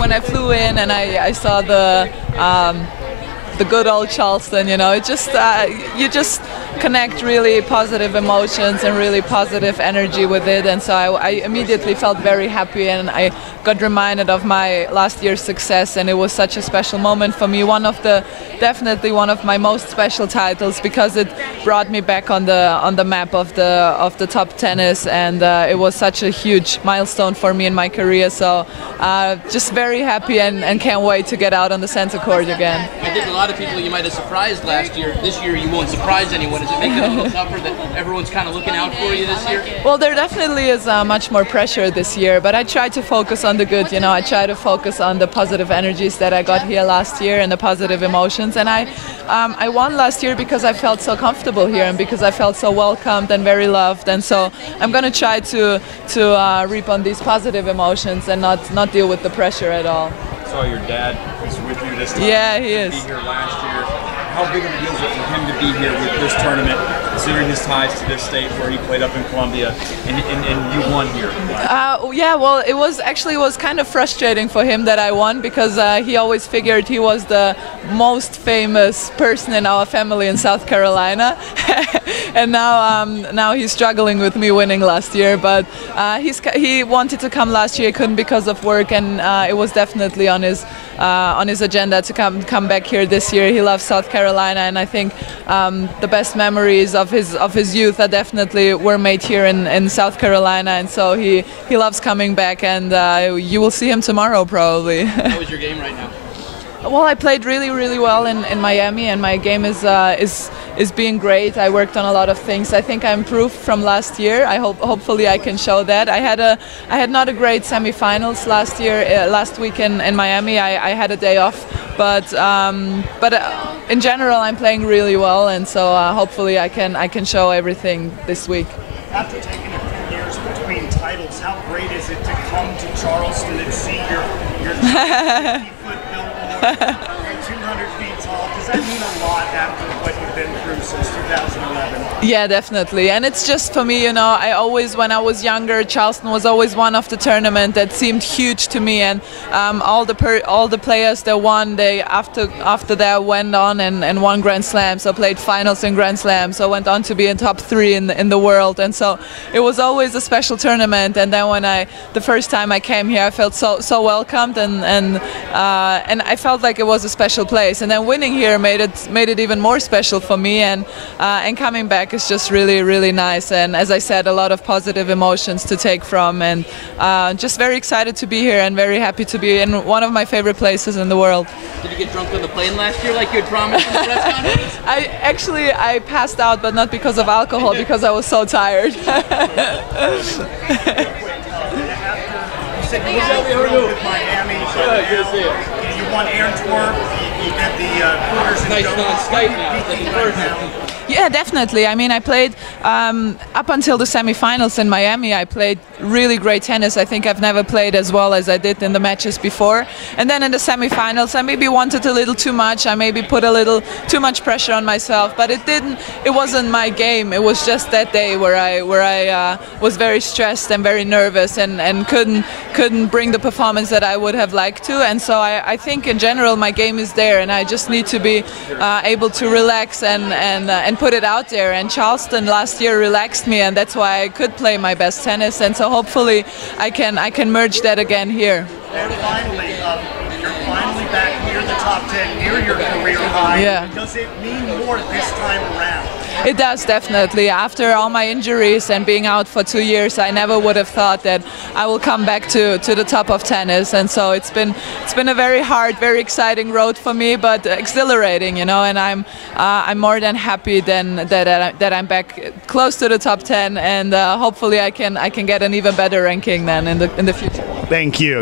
when I flew in and I saw the good old Charleston, you know, it just you just connect really positive emotions and really positive energy with it, and so I immediately felt very happy, and I got reminded of my last year's success, and it was such a special moment for me. Definitely one of my most special titles, because it brought me back on the map of the top tennis, and it was such a huge milestone for me in my career. So just very happy and can't wait to get out on the center court again. I think a lot of people you might have surprised last year. This year you won't surprise anyone. Does it make it a little tougher that everyone's kind of looking out for you this year? Well, there definitely is much more pressure this year, but I try to focus on the good. You know, I try to focus on the positive energies that I got here last year and the positive emotions. And I won last year because I felt so comfortable here and because I felt so welcomed and very loved. And so I'm going to try to reap on these positive emotions and not deal with the pressure at all. So your dad is with you this time. Yeah, he is. He was here last year. How big of a deal is it for him to be here with this tournament, considering his ties to this state where he played up in Columbia, and you won here? Yeah, well, it was kind of frustrating for him that I won, because he always figured he was the most famous person in our family in South Carolina, and now he's struggling with me winning last year. But he wanted to come last year, he couldn't because of work, and it was definitely on his agenda to come back here this year. He loves South Carolina, and I think the best memories of his youth definitely were made here in South Carolina, and so he loves coming back, and you will see him tomorrow probably. How was your game right now? Well, I played really well in Miami, and my game is being great. I worked on a lot of things. I think I improved from last year. Hopefully I can show that. I had not a great semifinals last week in Miami. I had a day off, but in general I'm playing really well, and so hopefully I can show everything this week. After taking a few years between titles, how great is it to come to Charleston and see your 50-foot billboard, 200 feet tall? Does that mean a lot after what you've been through since 2011? Yeah, definitely. And it's just for me, you know, when I was younger, Charleston was always one of the tournament that seemed huge to me, and all the players that won, they after that went on and won Grand Slams, so played finals in Grand Slams, so went on to be in top 3 in the world, and so it was always a special tournament. And then when the first time I came here, I felt so welcomed, and I felt like it was a special place. And then winning here made it even more special for me, and coming back is just really nice. And as I said, a lot of positive emotions to take from, and just very excited to be here and very happy to be in one of my favorite places in the world. Did you get drunk on the plane last year like you had promised in the press conference? I passed out, but not because of alcohol, because I was so tired. You said you were with Miami. You won Air Tour. You did the quarters and Yeah, definitely. I mean, I played up until the semifinals in Miami. I played really great tennis. I think I've never played as well as I did in the matches before. And then in the semifinals, I maybe wanted a little too much. I maybe put a little too much pressure on myself, but it wasn't my game. It was just that day where I was very stressed and very nervous, and couldn't bring the performance that I would have liked to. And so I think in general my game is there, and I just need to be able to relax and put it out there. And Charleston last year relaxed me, and that's why I could play my best tennis. And so hopefully I can merge that again here. And finally, you're finally back near the top 10, near your career high. Yeah. Does it mean more this time around? It does, definitely. After all my injuries and being out for 2 years, I never would have thought that I will come back to the top of tennis. And so it's been a very hard, very exciting road for me, but exhilarating, you know. And I'm more than happy that I'm back close to the top 10, and hopefully I can get an even better ranking then in the future. Thank you.